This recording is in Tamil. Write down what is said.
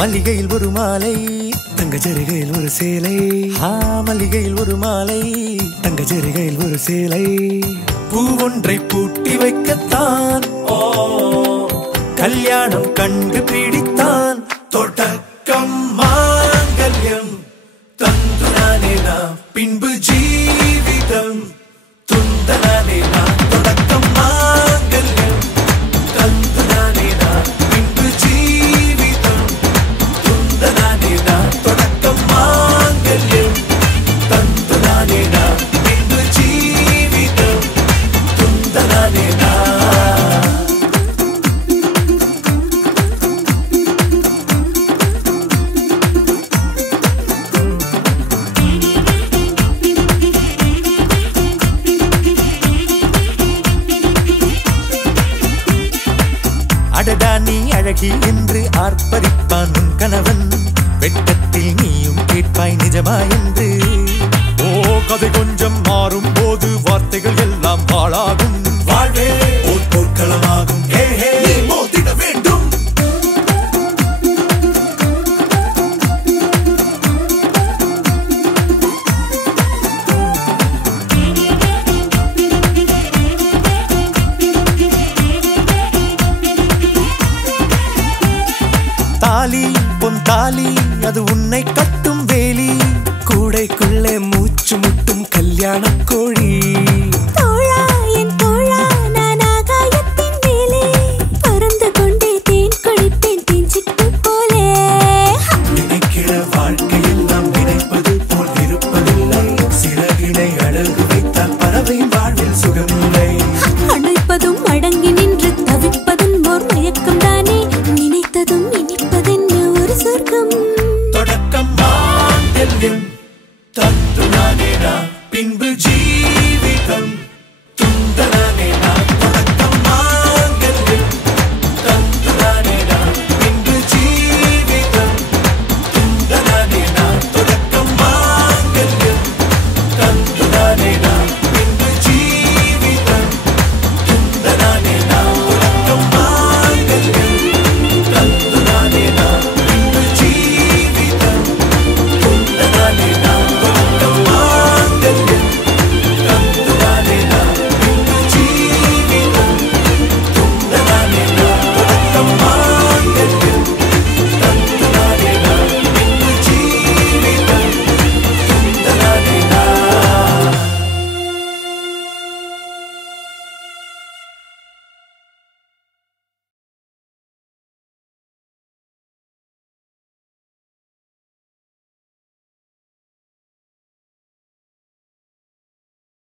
மல்லிகையில் ஒரு மாலை தங்க ஜரிகையில் ஒரு சேலை மல்லிகையில் ஒரு மாலை தங்க ஜரிகையில் ஒரு சேலை பூ ஒன்றை பூட்டி வைக்கத்தான் கல்யாணம் கண்டு பிடித்தான் தொடக்கம் மாங்கல்யம் தந்துனானே நாம் பின்பு ஜீவிதம் துந்தனானே நாம் தொடக்கம் மாங்கல்யம் தந்துனானே நாம் பின்பு ஜீவிதம் துந்தனானே நாம் தொடக்கம் மாங்கல்யம் தந்துனானே நாம் பின்பு ஜீவிதம் துந்தனானே நாம். அடடா நீ அழகி என்று ஆர்ப்பரிப்பான் உன் கணவன் வெட்கத்தில் நீயும் கேட்பாய் நிஜமா என்று. கதை கொஞ்சம் மாறும் போது வார்த்தைகள் எல்லாம் பாழாகும். வாழ்வே ஒரு போர்க்களமாகும். நீ மோதிட வேண்டும். தாலி பொன் தாலி அது உன்னை கட்டும்